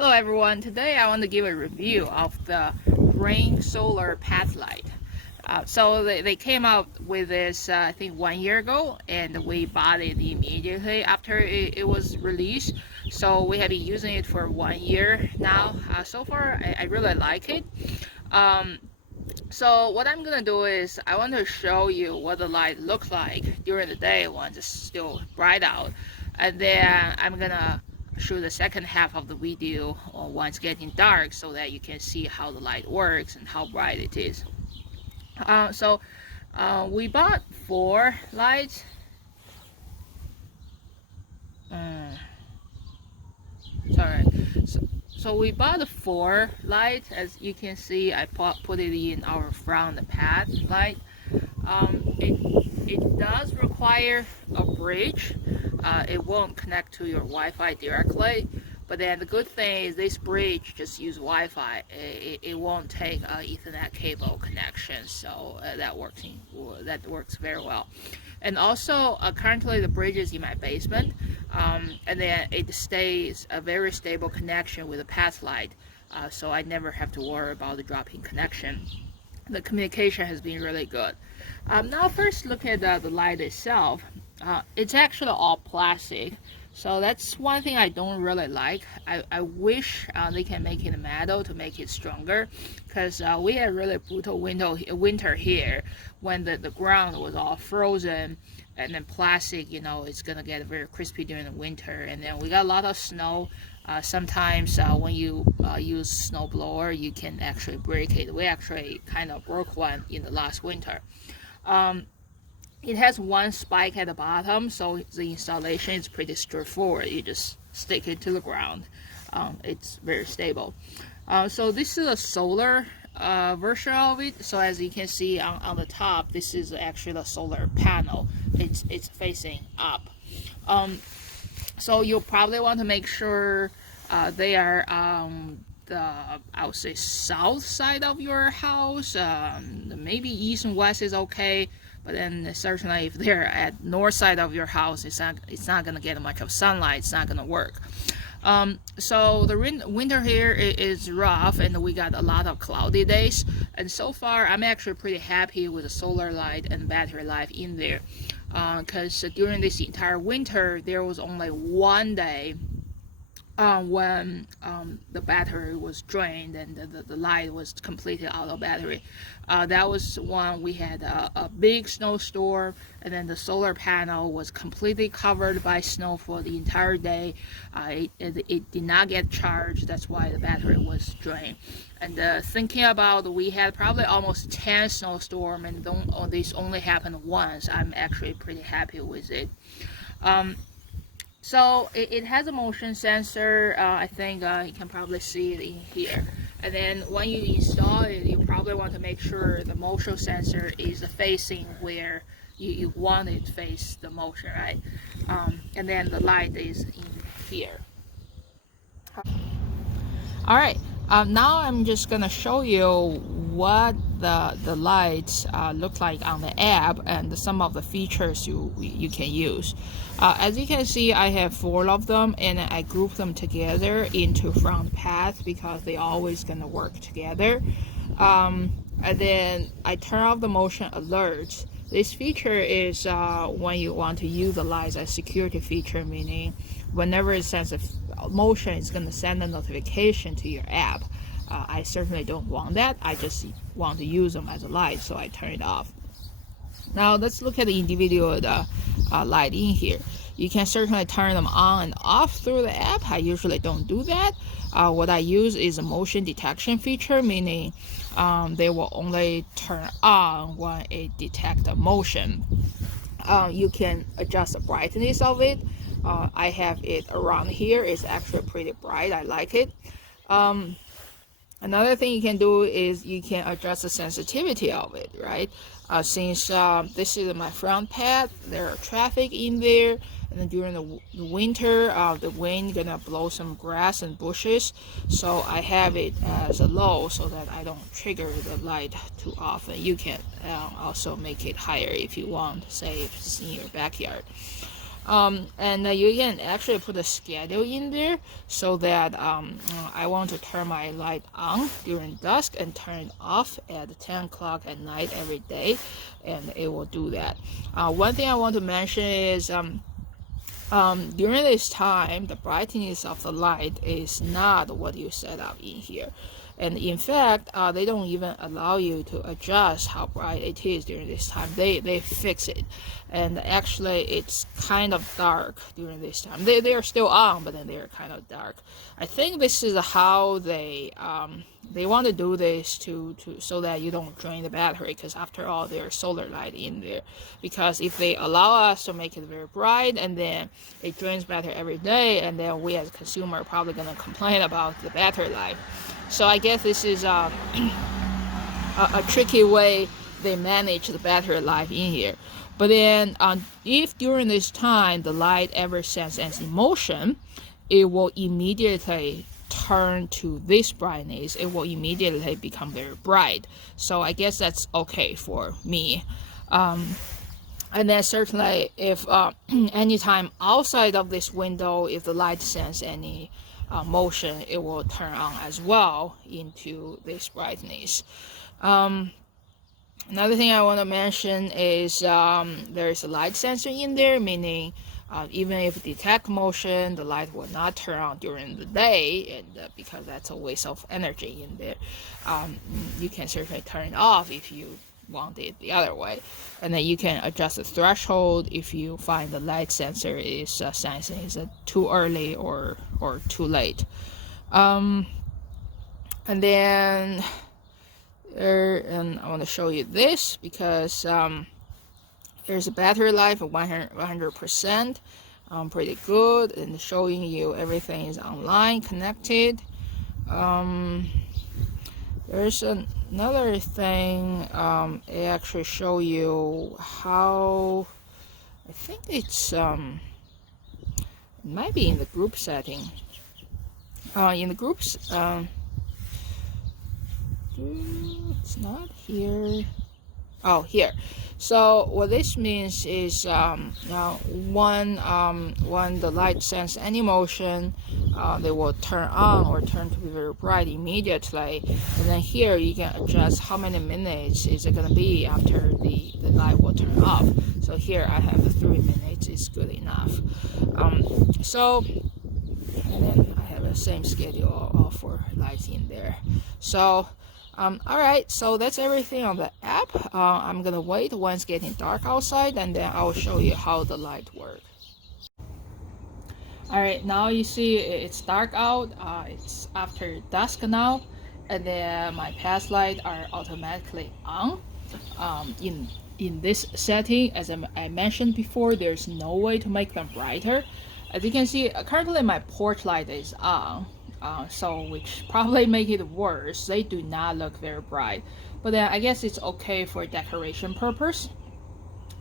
Hello everyone, today I want to give a review of the Ring Solar Pathlight. So they came out with this I think 1 year ago, and we bought it immediately after it was released. So we have been using it for 1 year now. So far I really like it. Um, so what I'm gonna do is I want to show you what the light looks like during the day when it's still bright out, and then I'm gonna show the second half of the video when it's getting dark so that you can see how the light works and how bright it is. We bought 4 lights. Sorry. So we bought 4 lights. As you can see, I put it in our front path light. It does require a bridge. It won't connect to your Wi-Fi directly, but then the good thing is this bridge just use Wi-Fi. It won't take Ethernet cable connection, so that works very well. And also currently the bridge is in my basement, and then it stays a very stable connection with the path light, so I never have to worry about the dropping connection. The communication has been really good. Now first look at the light itself. It's actually all plastic, so that's one thing I don't really like. I wish they can make it metal to make it stronger, because we had really brutal winter here when the ground was all frozen, and then plastic, it's gonna get very crispy during the winter, and then we got a lot of snow. Sometimes when you use snow blower, you can actually break it. We actually kind of broke one in the last winter. It has one spike at the bottom, so the installation is pretty straightforward. You just stick it to the ground. It's very stable. So this is a solar version of it. So as you can see on the top, this is actually the solar panel. It's facing up. So you'll probably want to make sure they are I would say south side of your house. Maybe east and west is okay, but then certainly if they're at north side of your house, it's not gonna get much of sunlight. It's not gonna work. So the winter here is rough, and we got a lot of cloudy days, and so far I'm actually pretty happy with the solar light and battery life in there, because during this entire winter there was only one day when the battery was drained and the light was completely out of battery. That was when we had a big snowstorm, and then the solar panel was completely covered by snow for the entire day. It did not get charged. That's why the battery was drained. And thinking about, we had probably almost 10 snowstorms, and this only happened once. I'm actually pretty happy with it. So it has a motion sensor. I think you can probably see it in here. And then when you install it, you probably want to make sure the motion sensor is facing where you want it to face the motion, right? And then the light is in here. All right. Now I'm just gonna show you what the lights look like on the app and some of the features you can use. As you can see, I have 4 of them, and I group them together into front path because they always gonna work together. And then I turn off the motion alerts. This feature is when you want to use the lights as security feature, meaning whenever it sends a motion, it's going to send a notification to your app. I certainly don't want that. I just want to use them as a light, so I turn it off. Now let's look at the individual light in here. You can certainly turn them on and off through the app. I usually don't do that. What I use is a motion detection feature, meaning they will only turn on when it detects a motion. You can adjust the brightness of it. I have it around here. It's actually pretty bright. I like it. Another thing you can do is you can adjust the sensitivity of it, right? Since this is my front path, there are traffic in there, and then during the winter, the wind gonna blow some grass and bushes, so I have it as a low so that I don't trigger the light too often. You can also make it higher if you want, say if it's in your backyard. And you can actually put a schedule in there so that I want to turn my light on during dusk and turn it off at 10 o'clock at night every day, and it will do that. One thing I want to mention is during this time, the brightness of the light is not what you set up in here. And in fact, they don't even allow you to adjust how bright it is during this time. They fix it. And actually, it's kind of dark during this time. They are still on, but then they're kind of dark. I think this is how they want to do this to so that you don't drain the battery, because after all, there's solar light in there. Because if they allow us to make it very bright and then it drains battery every day, and then we as a consumer are probably going to complain about the battery life. So I guess this is a tricky way they manage the battery life in here. But then if during this time the light ever senses any motion, it will immediately turn to this brightness. It will immediately become very bright. So I guess that's okay for me. And then certainly if anytime outside of this window, if the light senses any motion, it will turn on as well into this brightness. Another thing I want to mention is there's a light sensor in there, meaning even if it detects motion, the light will not turn on during the day, and because that's a waste of energy in there. You can certainly turn it off if you want it the other way, and then you can adjust the threshold if you find the light sensor is sensing is too early or too late. And then and I want to show you this because there's a battery life of 100%, pretty good, and showing you everything is online connected. There's another thing, it actually show you how, I think it's it might be in the group setting. In the groups, it's not here. Oh, here. So what this means is when the light senses any motion, they will turn on or turn to be very bright immediately. And then here you can adjust how many minutes is it going to be after the light will turn off. So here I have 3 minutes is good enough. So and then I have the same schedule for lights in there. So alright, so that's everything on the app. I'm gonna wait when it's getting dark outside, and then I'll show you how the light works. Alright, now you see it's dark out. It's after dusk now, and then my path light are automatically on. In this setting, as I mentioned before, there's no way to make them brighter. As you can see, currently my porch light is on. So which probably make it worse. They do not look very bright, but then I guess it's okay for decoration purpose.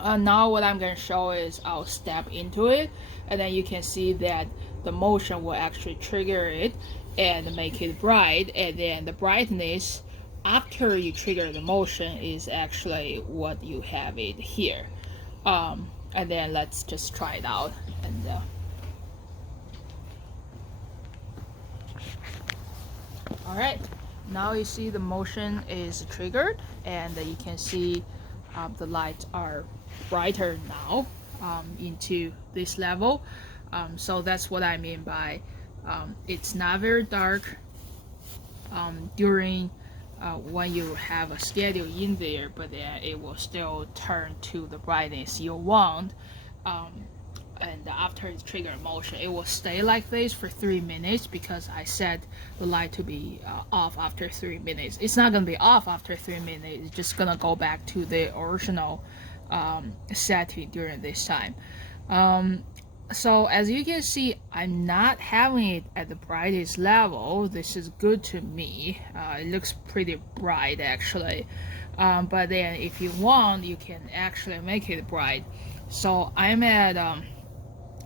Now what I'm going to show is I'll step into it, and then you can see that the motion will actually trigger it and make it bright, and then the brightness after you trigger the motion is actually what you have it here. And then let's just try it out. And alright, now you see the motion is triggered, and you can see the lights are brighter now into this level. So that's what I mean by it's not very dark during when you have a schedule in there, but then it will still turn to the brightness you want. And after it trigger motion, it will stay like this for 3 minutes because I set the light to be off after 3 minutes. It's not gonna be off after 3 minutes. It's just gonna go back to the original setting during this time. So as you can see, I'm not having it at the brightest level. This is good to me. It looks pretty bright actually. But then if you want, you can actually make it bright. So I'm at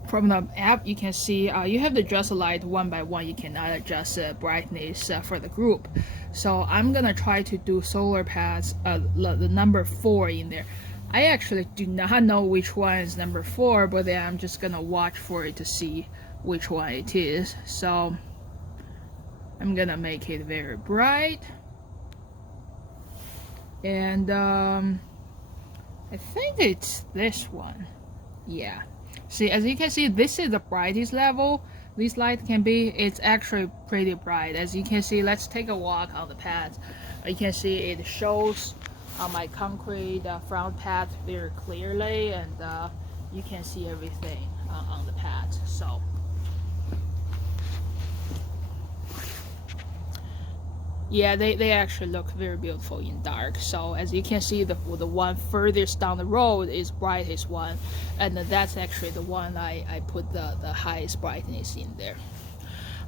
from the app, you can see you have to adjust the light one by one. You cannot adjust the brightness for the group. So I'm gonna try to do solar paths, the number 4 in there. I actually do not know which one is number 4, but then I'm just gonna watch for it to see which one it is. So I'm gonna make it very bright, and I think it's this one. Yeah, see, as you can see, this is the brightest level this light can be. It's actually pretty bright. As you can see, let's take a walk on the path. You can see it shows my concrete front path very clearly, and you can see everything on the path. So yeah, they actually look very beautiful in dark. So as you can see, the one furthest down the road is brightest one, and that's actually the one I put the highest brightness in there.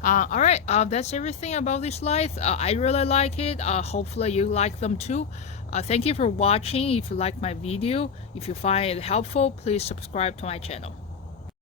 Alright, that's everything about this light. I really like it. Hopefully you like them too. Thank you for watching. If you like my video, if you find it helpful, please subscribe to my channel.